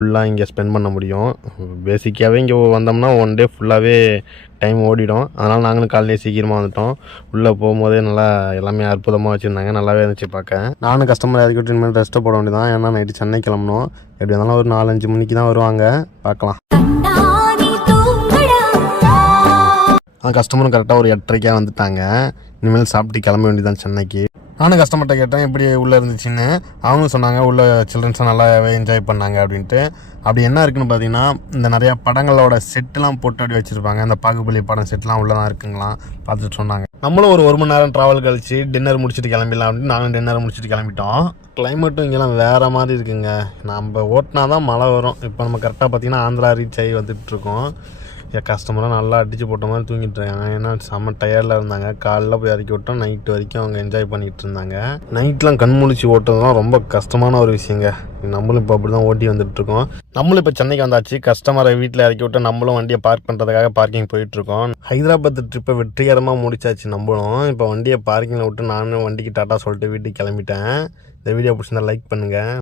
ஃபுல்லாக இங்கே ஸ்பெண்ட் பண்ண முடியும். பேசிக்காகவே இங்கே வந்தோம்னா ஒன் டே ஃபுல்லாகவே டைம் ஓடிடும். அதனால் நாங்களும் காலையிலே சீக்கிரமாக வந்துட்டோம். உள்ளே போகும்போதே நல்லா எல்லாமே அற்புதமாக வச்சுருந்தாங்க. நல்லாவே இருந்துச்சு பார்க்க. நானும் கஸ்டமர் இறக்கிவிட்டு இனிமேல் ரெஸ்ட்டை போட வேண்டியதான். ஏன்னா நைட்டு சென்னை கிளம்பணும். எப்படி இருந்தாலும் ஒரு 4-5 மணிக்கு தான் வருவாங்க. பார்க்கலாம். கஸ்டமரும் கரெக்டாக ஒரு 8:30 வந்துட்டாங்க. இனிமேல் சாப்பிட்டு கிளம்ப வேண்டியதான் சென்னைக்கு. நானும் கஸ்டமர்கிட்ட கேட்டேன் எப்படி உள்ளே இருந்துச்சுன்னு. அவங்க சொன்னாங்க உள்ளே சில்ட்ரன்ஸும் நல்லாவே என்ஜாய் பண்ணாங்க அப்படின்ட்டு. அப்படி என்ன இருக்குன்னு பார்த்தீங்கன்னா, இந்த நிறையா படங்களோட செட்டுலாம் போட்டு அப்படி வச்சுருப்பாங்க. இந்த பாகுபலி படம் செட்லாம் உள்ளே தான் இருக்குங்களாம். பார்த்துட்டு சொன்னாங்க. நம்மளும் ஒரு மணி நேரம் ட்ராவல் கழிச்சு டின்னர் முடிச்சுட்டு கிளம்பிடலாம் அப்படின்னு நானும் டின்னர் முடிச்சுட்டு கிளம்பிட்டோம். கிளைமேட்டும் இங்கெல்லாம் வேறு மாதிரி இருக்குங்க. நம்ம ஓட்டினா தான் மழை வரும். இப்போ நம்ம கரெக்டாக பார்த்தீங்கன்னா ஆந்திரா ரீச் ஆகி வந்துட்டுருக்கோம். என் கஸ்டமராக நல்லா அடித்து போட்ட மாதிரி தூங்கிட்டு இருக்காங்க. ஏன்னா செம்ம டயர்டில் இருந்தாங்க. காலைல போய் இறக்கி விட்டோம். நைட்டு வரைக்கும் அவங்க என்ஜாய் பண்ணிகிட்டு இருந்தாங்க. நைட்லாம் கண் முழிச்சு ஓட்டுறதுலாம் ரொம்ப கஷ்டமான ஒரு விஷயங்க. நம்மளும் இப்போ அப்படி தான் ஓட்டி வந்துட்டுருக்கோம். நம்மளும் இப்போ சென்னைக்கு வந்தாச்சு. கஸ்டமரை வீட்டில் இறக்கி விட்டு நம்மளும் வண்டியை பார்க் பண்ணுறதுக்காக பார்க்கிங் போயிட்டுருக்கோம். ஹைதராபாத் ட்ரிப்பை வெற்றிகரமாக முடிச்சாச்சு நம்மளும். இப்போ வண்டியை பார்க்கிங்கில் விட்டு நானும் வண்டிக்கு டாட்டா சொல்லிட்டு வீட்டுக்கு கிளம்பிட்டேன். இந்த வீடியோ பிடிச்சிருந்தா லைக் பண்ணுங்கள்.